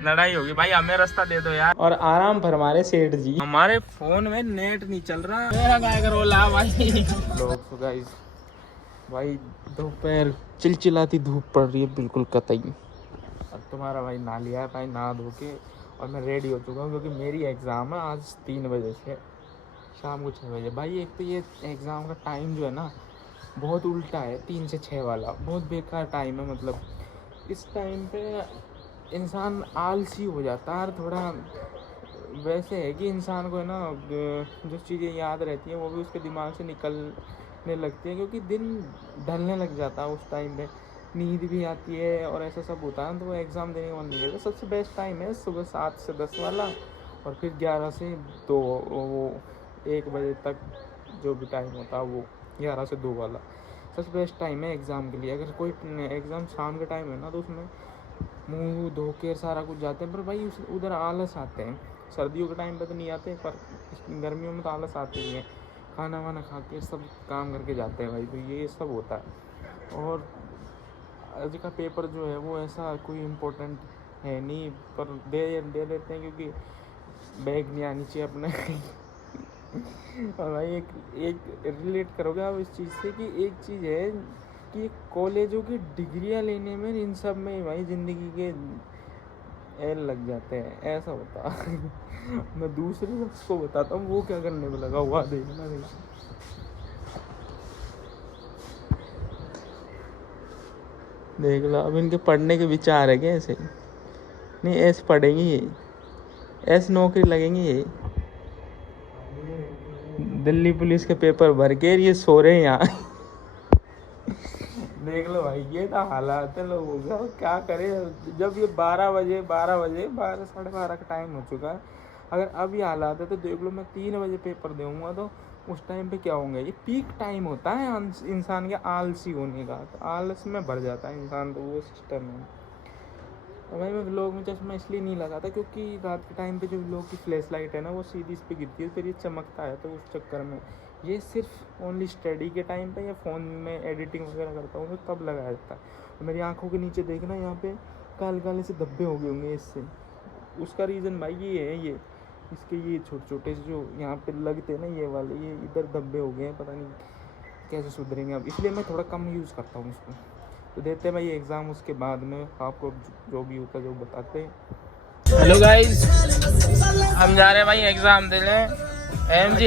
लड़ाई होगी भाई, हमें रास्ता दे दो यार। और आराम फरमारे सेठ जी, हमारे फोन में नेट नहीं चल रहा। मेरा गाय का रोला भाई। लोग गाइस भाई दोपहर चिलचिलाती धूप पड़ रही है बिल्कुल कतई। और तुम्हारा भाई नहा लिया है भाई, नहा धो के और मैं रेडी हो चुका हूँ क्योंकि मेरी एग्ज़ाम है आज 3 बजे से शाम को 6 बजे। भाई एक तो ये एग्ज़ाम का टाइम जो है ना बहुत उल्टा है, 3 से 6 वाला बहुत बेकार टाइम है। मतलब इस टाइम पे इंसान आलसी हो जाता है। थोड़ा वैसे है कि इंसान को है ना जो चीज़ें याद रहती हैं वो भी उसके दिमाग से निकलने लगती है क्योंकि दिन ढलने लग जाता है उस टाइम पे, नींद भी आती है और ऐसा सब होता है। तो वो एग्ज़ाम देने का मन नहीं करता। सबसे बेस्ट टाइम है सुबह 7 से 10 वाला और फिर 11 से 2 वो 1 बजे तक जो भी टाइम होता है वो 11 से 2 वाला सबसे बेस्ट टाइम है एग्ज़ाम के लिए। अगर कोई एग्ज़ाम शाम के टाइम है ना तो उसमें मुंह धो के सारा कुछ जाते हैं, पर भाई उधर आलस आते हैं। सर्दियों के टाइम पे तो नहीं आते पर गर्मियों में तो आलस आते ही हैं। खाना वाना खा के सब काम करके जाते हैं भाई, तो ये सब होता है। और आज का पेपर जो है वो ऐसा कोई इम्पोर्टेंट है नहीं पर दे देते हैं क्योंकि बैग नहीं आनी चाहिए अपने। और भाई एक रिलेट करोगे आप इस चीज़ से कि एक चीज़ है कि कॉलेजों की डिग्रियां लेने में इन सब में भाई ज़िंदगी के एल लग जाते हैं, ऐसा होता। मैं दूसरे शख्स को बताता हूँ वो क्या करने में लगा हुआ, देखना नहीं। देख लो अब इनके पढ़ने के विचार है क्या ऐसे? नहीं ऐसे पढ़ेंगे ये, ऐसे नौकरी लगेंगे ये। दिल्ली पुलिस के पेपर भर के ये सो रहे हैं यहाँ। देख लो भाई ये तो हालात है लोगों का, क्या करें। जब ये 12 साढ़े 12 का टाइम हो चुका है, अगर अब ये हालात है तो देख लो मैं 3 बजे पेपर दूंगा तो उस टाइम पे क्या होंगे। ये पीक टाइम होता है इंसान के आलसी होने का, तो आलस में भर जाता है इंसान, तो वो सिस्टम है। और भाई मैं व्लॉग में चश्मा इसलिए नहीं लगाता क्योंकि रात के टाइम पे जो व्लॉग की फ्लैश लाइट है ना वो सीधी इस पर गिरती है, फिर ये चमकता है, तो उस चक्कर में ये सिर्फ ओनली स्टडी के टाइम पे या फ़ोन में एडिटिंग वगैरह करता हूँ तो तब लगाया जाता है। और मेरी आंखों के नीचे देखना यहाँ पे काले काले से धब्बे हो गए होंगे इससे। उसका रीज़न भाई ये है, ये इसके ये छोटे छोटे से जो यहाँ पे लगते हैं ना ये वाले, ये इधर धब्बे हो गए हैं, पता नहीं कैसे सुधरेंगे अब, इसलिए मैं थोड़ा कम यूज़ करता हूँ उसको। तो देते हैं भाई एग्ज़ाम, उसके बाद में आपको जो भी होता है जो बताते हैं। हेलो गाइस, हम जा रहे हैं भाई एग्ज़ाम देने। एमजी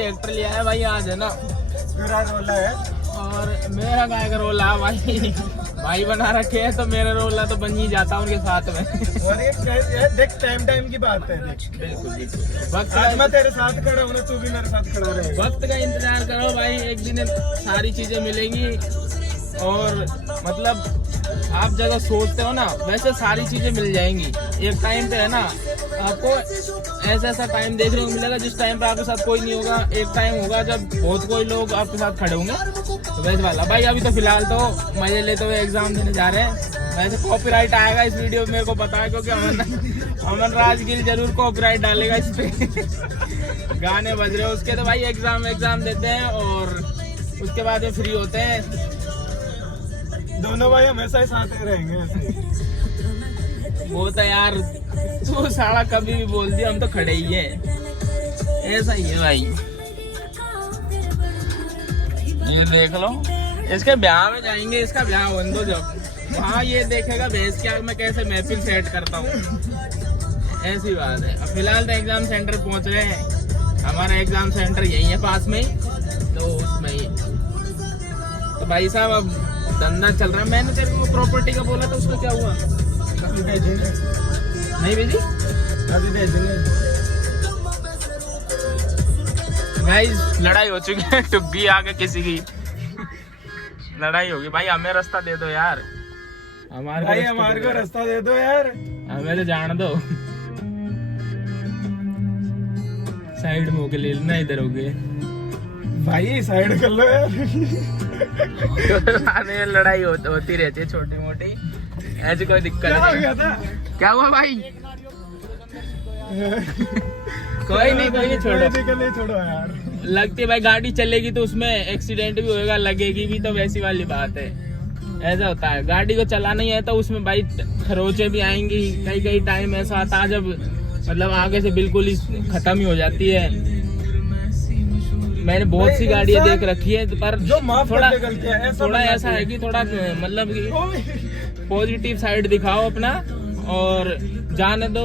एक्टर लिया है भाई आज, है ना मेरा रोला है और मेरा गाय का रोला भाई भाई बना रखे हैं, तो मेरा रोला तो बन ही जाता उनके साथ में। और ये देख टाइम की बात है, देख बिल्कुल वक्त आज मैं तेरे साथ खड़ा हूँ, तू भी मेरे साथ खड़ा रहे। वक्त का इंतजार करो भाई, एक दिन सारी चीजें मिलेंगी। और मतलब आप जगह सोचते हो ना वैसे सारी चीजें मिल जाएंगी। एक टाइम पे है ना आपको ऐसा टाइम देखने को मिलेगा जिस टाइम पे आपके साथ कोई नहीं होगा। एक टाइम होगा जब बहुत कोई लोग आपके साथ खड़े होंगे, तो वैसे वाला भाई। अभी तो फिलहाल तो मजे लेते हुए एग्जाम देने जा रहे हैं। वैसे कॉपीराइट आएगा इस वीडियो में, मेरे को पता है क्योंकि अमन राजगिल जरूर कॉपीराइट डालेगा इस पे। गाने बज रहे हैं उसके, तो भाई एग्जाम देते हैं और उसके बाद में फ्री होते हैं। दोनों भाई हमेशा ही साथ ही रहेंगे ऐसे। वो तो यार तू साला कभी भी बोल दिया, हम तो खड़े ही हैं, ऐसा ही है भाई। ये देख लो, इसके ब्याह में जाएंगे, इसका ब्याह बन दो जब वहाँ ये देखेगा भैंस क्या मैं कैसे महफिल सेट करता हूँ, ऐसी बात है। अब फिलहाल तो एग्जाम सेंटर पहुँच रहे हैं, हमारा एग्जाम सेंटर यही है पास में, तो उसमें ही। तो भाई साहब अब धंधा चल रहा है। मैंने तेरे को प्रॉपर्टी का बोला था, उसका क्या हुआ? नहीं भेजी अभी भेजेंगे। गाइस लड़ाई हो चुकी है, टुब्बी आके किसी की लड़ाई होगी भाई। हमें रास्ता दे दो यार, हमारे को रास्ता दे दो यार, हमें तो जान दो। साइड में होके ले लेना, इधर हो गए भाई, साइड कर लो यार। लड़ाई होती रहती है छोटी मोटी, ऐसी कोई दिक्कत नहीं। क्या हुआ भाई? कोई नहीं छोड़ो यार। लगती है भाई गाड़ी चलेगी तो उसमें एक्सीडेंट भी होएगा, लगेगी भी, तो वैसी वाली बात है। ऐसा होता है। गाड़ी को चलाना ही है तो उसमें भाई खरोचे भी आएंगी, कई कई टाइम ऐसा आता है जब मतलब आगे से बिल्कुल ही खत्म ही हो जाती है। मैंने बहुत सी गाड़ियां देख रखी है, पर जो थोड़ा ऐसा है कि थोड़ा मतलब कि पॉजिटिव साइड दिखाओ अपना और जाने दो,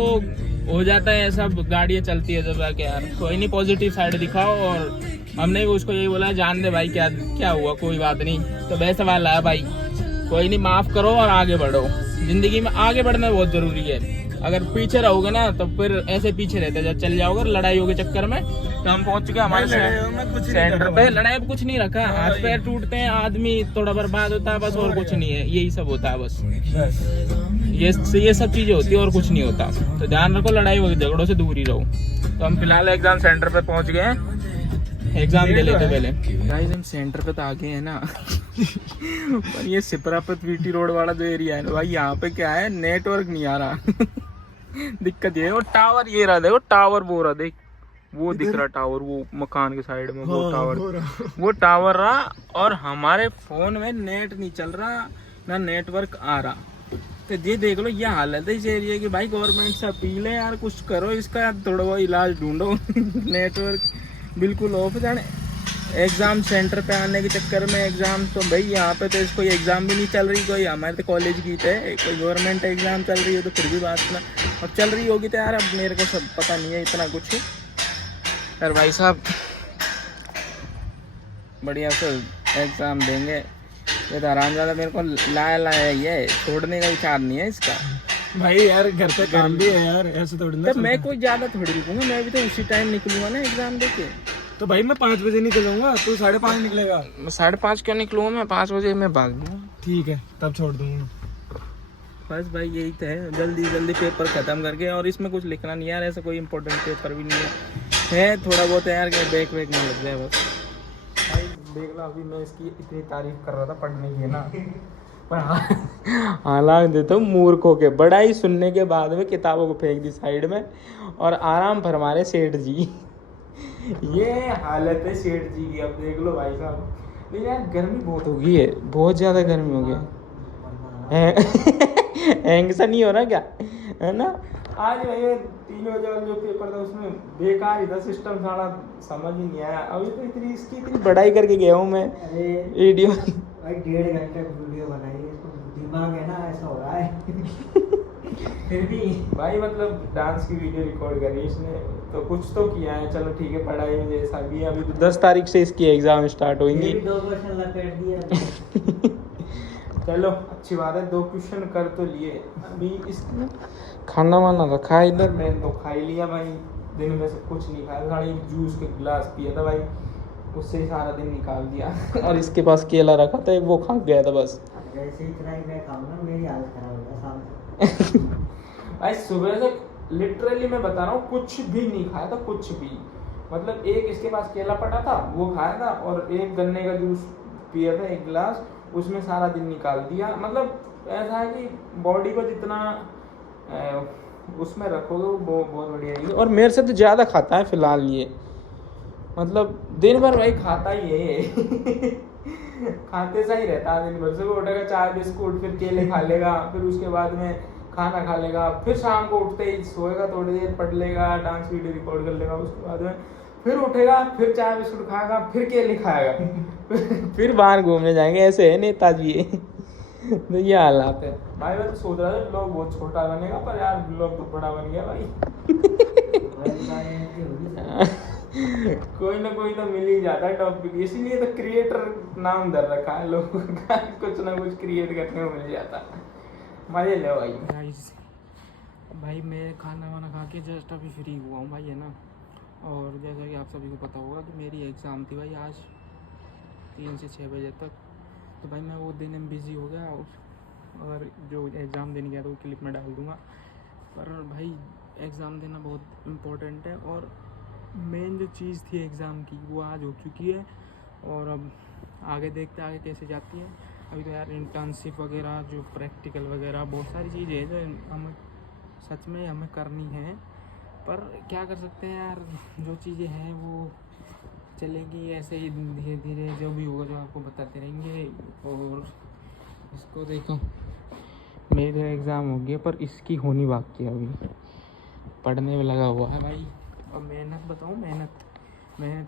हो जाता है ऐसा। गाड़ियां चलती है जब जाके यार, कोई नहीं, पॉजिटिव साइड दिखाओ। और हमने भी उसको यही बोला, जान दे भाई, क्या हुआ, कोई बात नहीं। तो वैसा वाला है भाई, कोई नहीं, माफ करो और आगे बढ़ो। जिंदगी में आगे बढ़ना बहुत जरूरी है। अगर पीछे रहोगे ना तो फिर ऐसे पीछे रहते जब चल जाओगे लड़ाइयों के चक्कर में। तो हम पहुंच चुके हमारे सेंटर पे। लड़ाई पे कुछ नहीं रखा, हाथ पैर टूटते हैं, आदमी थोड़ा बर्बाद होता है बस, और कुछ नहीं है। यही सब होता है बस, ये सब चीजें होती है और कुछ नहीं होता। तो ध्यान रखो, लड़ाई झगड़ों से दूर ही रहो। तो हम फिलहाल एग्जाम सेंटर पे पहुंच गए हैं, एग्जाम दे लेते पहले। गाइस हम सेंटर पे तो आ गए हैं ना पर ये सिपरापत वीटी रोड वाला जो एरिया है ना भाई, यहाँ पे क्या है, नेटवर्क नहीं आ रहा दिक्कत ये है। वो टावर, ये रहा देखो टावर, वो रहा देख, वो दिख रहा टावर, वो मकान के साइड में वो टावर, वो टावर रहा। और हमारे फोन में नेट नहीं चल रहा, ना नेटवर्क आ रहा। तो ये देख लो, ये हालत है इस एरिया की भाई। गवर्नमेंट से अपील है यार, कुछ करो इसका यार, थोड़ा बहुत इलाज ढूंढो नेटवर्क बिल्कुल ऑफ जाने। एग्जाम सेंटर पे आने के चक्कर में एग्जाम, तो भाई यहाँ पे तो कोई एग्जाम भी नहीं चल रही, कोई हमारे तो कॉलेज की थे, कोई गवर्नमेंट एग्जाम चल रही है तो फिर भी बात ना, अब चल रही होगी तो यार, अब मेरे को सब पता नहीं है इतना कुछ यार। भाई साहब बढ़िया से एग्जाम देंगे। ये तो आराम ज़्यादा मेरे को लाया ये छोड़ने का विचार नहीं है इसका भाई। यार घर पे काम भी है यार, ऐसे थोड़ी ना। तो मैं कोई ज़्यादा थोड़ी रुकूंगा, मैं भी तो उसी टाइम निकलूंगा ना एग्जाम देके। तो भाई मैं 5 बजे निकलूंगा, तू 5:30 निकलेगा। मैं 5:30 क्यों निकलूंगा, मैं 5 बजे मैं भाग दूंगा। ठीक है, तब छोड़ दूंगा। बस भाई यही तो है, जल्दी जल्दी पेपर खत्म करके। और इसमें कुछ लिखना नहीं यार, ऐसा कोई इंपॉर्टेंट पेपर भी नहीं है थोड़ा बहुत है यार, कि बैक नहीं लग जाए बस। भाई देख लो, अभी मैं इसकी इतनी तारीफ कर रहा था पढ़ने की ना, पर हालांकि देता हूँ मूर्खों के, बड़ा ही सुनने के बाद में किताबों को फेंक दी साइड में और आराम फरमारे सेठ जी ये हालत है सेठ जी की। अब देख लो भाई साहब, लेकिन यार गर्मी बहुत हो गई है, बहुत ज़्यादा गर्मी हो गई हैंग सा नहीं हो रहा क्या, है ना। आज भाई 3 बजे वाला जो पेपर था उसमें बेकार ही था सिस्टम, सारा समझ ही नहीं आया। अभी तो इसकी इतनी पढ़ाई करके गया हूँ मैं। वीडियो भाई 1.5 घंटे वीडियो बनाई है, दिमाग है ना ऐसा हो रहा है फिर भी भाई मतलब डांस की वीडियो रिकॉर्ड करी इसने, तो कुछ तो किया है। चलो ठीक है, पढ़ाई में जैसा भी है। अभी 10 तारीख से इसकी एग्जाम स्टार्ट होंगी। 2 क्वेश्चन लपेट दिया चलो अच्छी बात है, 2 क्वेश्चन कर तो लिए। अभी इस खाना वाना रखा है इधर, मैंने तो खा ही लिया भाई। दिन में से कुछ नहीं खाया, खाली जूस के गिलास पिया था भाई, उससे ही सारा दिन निकाल दिया और इसके पास केला रखा था, वो खा गया था बस। जैसे इतना ही मैं खाऊंगा मेरी हालत खराब हो गया शाम भाई सुबह से लिटरली मैं बता रहा हूँ, कुछ भी नहीं खाया था, कुछ भी। मतलब एक इसके पास केला पड़ा था वो खाया था, और एक गन्ने का जूस पिया था 1 गिलास, उसमें सारा दिन निकाल दिया। मतलब ऐसा है कि बॉडी को जितना उसमें रखोगे वो बहुत बढ़िया है। और मेरे से तो ज़्यादा खाता है फिलहाल ये, मतलब दिन भर भाई खाता ही है खाते सा ही रहता है दिन भर। सुबह उठेगा चाय बिस्कुट, फिर केले खा लेगा, फिर उसके बाद में खाना खा लेगा, फिर शाम को उठते ही सोएगा, थोड़ी देर पढ़ लेगा, डांस वीडियो रिकॉर्ड कर लेगा, उसके बाद में फिर उठेगा, फिर चाय बिस्कुट खाएगा, फिर केले खाएगा फिर बाहर घूमने जाएंगे। ऐसे है नेताजी तो ये हालात है भाई। मैं तो सोच रहा था ब्लॉग बहुत छोटा बनेगा, पर यार ब्लॉग तो बड़ा बन गया भाई कोई ना कोई तो मिल ही जाता है टॉपिक, इसीलिए तो क्रिएटर नाम धर रखा है लोगों का कुछ ना कुछ क्रिएट करने को मिल जाता है। मजे ले भाई। गाइस भाई मैं खाना वाना खा के जस्ट अभी फ्री हुआ हूँ भाई, है ना। और जैसा कि आप सभी को पता होगा कि मेरी एग्ज़ाम थी भाई आज 3 से 6 बजे तक। तो भाई मैं वो दिन में बिज़ी हो गया, और जो एग्ज़ाम देने गया था वो क्लिप में डाल दूँगा। पर भाई एग्ज़ाम देना बहुत इम्पोर्टेंट है, और मेन जो चीज़ थी एग्ज़ाम की वो आज हो चुकी है। और अब आगे देखते आगे कैसे जाती है। अभी तो यार इंटर्नशिप वगैरह, जो प्रैक्टिकल वगैरह, बहुत सारी चीज़ें हैं जो हमें सच में हमें करनी है। पर क्या कर सकते हैं यार, जो चीज़ें हैं वो चलेगी ऐसे ही धीरे धीरे, जो भी होगा जो आपको बताते रहेंगे। और इसको देखो, मेरे एग्ज़ाम हो गए पर इसकी होनी बाकी है अभी, पढ़ने में लगा हुआ है भाई। और मेहनत बताऊँ, मेहनत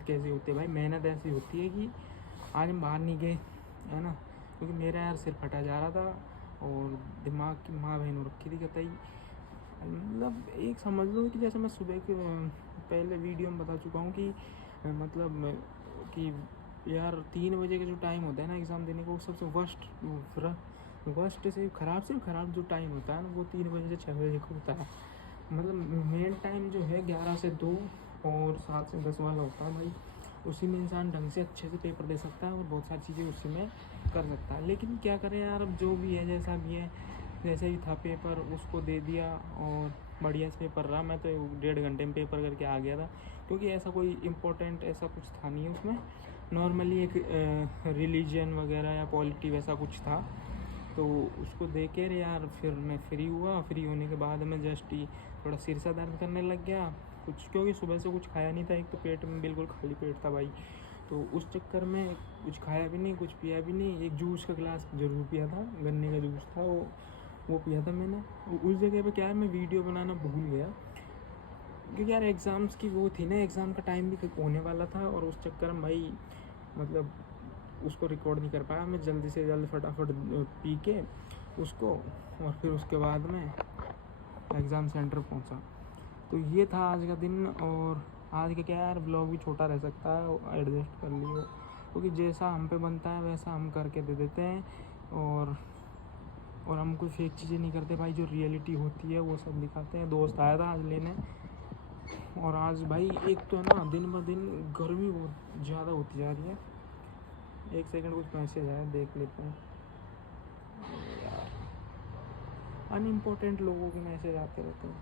कैसी होती है भाई? मेहनत ऐसी होती है कि आज हम बाहर नहीं गए, है ना, क्योंकि मेरा यार सिर फटा जा रहा था और दिमाग की माँ बहन हो रखी थी कतई। मतलब एक समझ लो कि जैसे मैं सुबह के पहले वीडियो में बता चुका हूँ कि मतलब कि यार 3 बजे का जो टाइम होता है ना एग्ज़ाम देने का, वो सबसे वर्स्ट से ख़राब जो टाइम होता है ना, वो 3 बजे से 6 बजे का होता है। मतलब मेन टाइम जो है 11 से 2 और 7 से 10 वाला होता है भाई। उसी में इंसान ढंग से अच्छे से पेपर दे सकता है और बहुत सारी चीज़ें उसी में कर सकता है। लेकिन क्या करें यार, अब जो भी है जैसा भी है, जैसे ही था पेपर उसको दे दिया और बढ़िया से पेपर रहा। मैं तो 1.5 घंटे में पेपर करके आ गया था, क्योंकि ऐसा कोई इम्पोर्टेंट ऐसा कुछ था नहीं उसमें। नॉर्मली एक रिलीजन वगैरह या पॉलिटी वैसा कुछ था, तो उसको दे के यार फिर मैं फ्री हुआ। फ्री होने के बाद मैं जस्ट ही थोड़ा सिर सा दर्द करने लग गया कुछ, क्योंकि सुबह से कुछ खाया नहीं था। एक तो पेट में बिल्कुल खाली पेट था भाई, तो उस चक्कर में कुछ खाया भी नहीं, कुछ पिया भी नहीं। एक जूस का गिलास ज़रूर पिया था, गन्ने का जूस था वो पिया था मैंने। उस जगह पे क्या है, मैं वीडियो बनाना भूल गया, क्योंकि यार एग्ज़ाम्स की वो थी ना, एग्ज़ाम का टाइम भी होने वाला था और उस चक्कर में भाई मतलब उसको रिकॉर्ड नहीं कर पाया मैं। जल्दी से जल्द फटाफट पी के उसको, और फिर उसके बाद में एग्ज़ाम सेंटर पहुंचा। तो ये था आज का दिन। और आज का क्या यार, ब्लॉग भी छोटा रह सकता है, एडजस्ट कर लियो, क्योंकि जैसा हम पे बनता है वैसा हम करके दे देते हैं। और हम कोई फेक चीज़ें नहीं करते भाई, जो रियलिटी होती है वो सब दिखाते हैं। दोस्त आया था आज लेने, और आज भाई एक तो है ना, दिन ब दिन गर्मी बहुत ज़्यादा होती जा रही है। एक सेकंड, कुछ मैसेज आया, देख लेते हैं यार। अनइम्पोर्टेंट लोगों के मैसेज आते रहते हैं,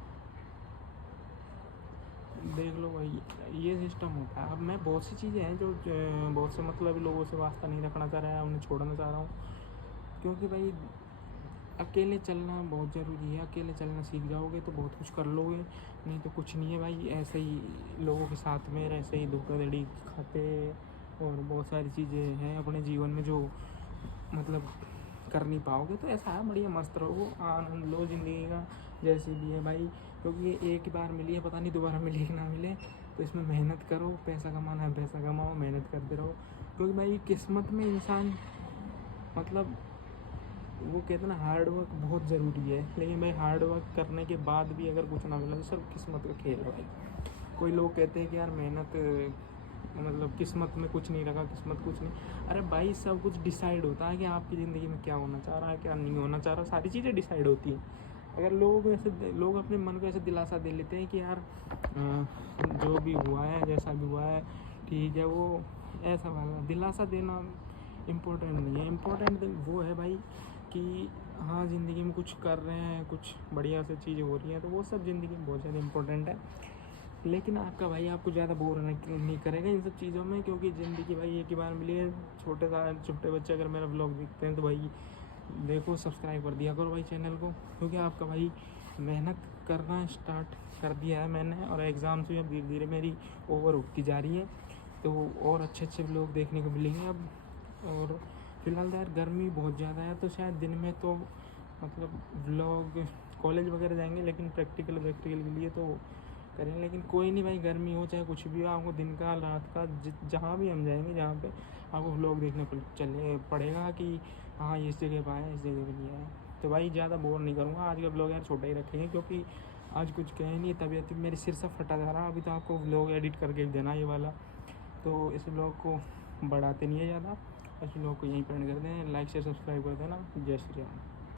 देख लो भाई, ये सिस्टम होता है। अब मैं बहुत सी चीज़ें हैं जो बहुत से मतलब लोगों से वास्ता नहीं रखना चाह रहा है, उन्हें छोड़ना चाह रहा हूँ, क्योंकि भाई अकेले चलना बहुत ज़रूरी है। अकेले चलना सीख जाओगे तो बहुत कुछ कर लोगे, नहीं तो कुछ नहीं है भाई। ऐसे ही लोगों के साथ में ऐसे ही धोखाधड़ी खाते और बहुत सारी चीज़ें हैं अपने जीवन में जो मतलब कर नहीं पाओगे। तो ऐसा है, बढ़िया मस्त रहो, आनंद लो ज़िंदगी का जैसे भी है भाई, क्योंकि ये एक ही बार मिली है, पता नहीं दोबारा मिले कि ना मिले। तो इसमें मेहनत करो, पैसा कमाना है पैसा कमाओ, मेहनत करते रहो, क्योंकि भाई किस्मत में इंसान मतलब वो कहते हैं ना, हार्ड वर्क बहुत ज़रूरी है। लेकिन भाई हार्ड वर्क करने के बाद भी अगर कुछ ना मिला तो सब किस्मत का खेल है भाई। कोई लोग कहते हैं कि यार मेहनत मतलब किस्मत में कुछ नहीं रखा, किस्मत कुछ नहीं। अरे भाई सब कुछ डिसाइड होता है कि आपकी ज़िंदगी में क्या होना चाह रहा है, क्या नहीं होना चाह रहा, सारी चीज़ें डिसाइड होती हैं। अगर लोग अपने मन को ऐसे दिलासा दे लेते हैं कि यार जो भी हुआ है, जैसा भी हुआ है ठीक है, वो ऐसा वाला दिलासा देना इम्पोर्टेंट नहीं है। इम्पोर्टेंट वो है भाई कि हाँ ज़िंदगी में कुछ कर रहे हैं, कुछ बढ़िया से चीज़ें हो रही हैं, तो वो सब ज़िंदगी में बहुत ज़्यादा इम्पोर्टेंट है। लेकिन आपका भाई आपको ज़्यादा बोर नहीं करेगा इन सब चीज़ों में, क्योंकि ज़िंदगी भाई एक ही बार मिली है। छोटे बच्चे अगर मेरा ब्लॉग देखते हैं तो भाई देखो, सब्सक्राइब कर दिया करो भाई चैनल को, क्योंकि आपका भाई मेहनत करना स्टार्ट कर दिया है मैंने, और एग्ज़ाम्स भी अब धीरे धीरे मेरी ओवर होती जा रही है, तो और अच्छे ब्लॉग देखने को मिलेंगे अब। और फिलहाल यार गर्मी बहुत ज़्यादा है, तो शायद दिन में तो मतलब व्लॉग कॉलेज वगैरह जाएंगे, लेकिन प्रैक्टिकल के लिए तो करें। लेकिन कोई नहीं भाई, गर्मी हो चाहे कुछ भी हो, आपको दिन का रात का जहाँ भी हम जाएंगे, जहाँ पे आपको व्लॉग देखने पर चले पड़ेगा कि हाँ ये इस जगह पर आया, इस जगह पर नहीं आया। तो भाई ज़्यादा बोर नहीं करूँगा, आज का व्लॉग यार छोटा ही रखेंगे, क्योंकि आज कुछ कहे नहीं, तबीयत मेरी सिर से फटा जा रहा। अभी तो आपको व्लॉग एडिट करके देना ये वाला, तो इस व्लॉग को बढ़ाते नहीं है ज़्यादा, इस व्लॉग को यहीं पे एंड कर दें। लाइक शेयर सब्सक्राइब कर देना। जय श्री राम।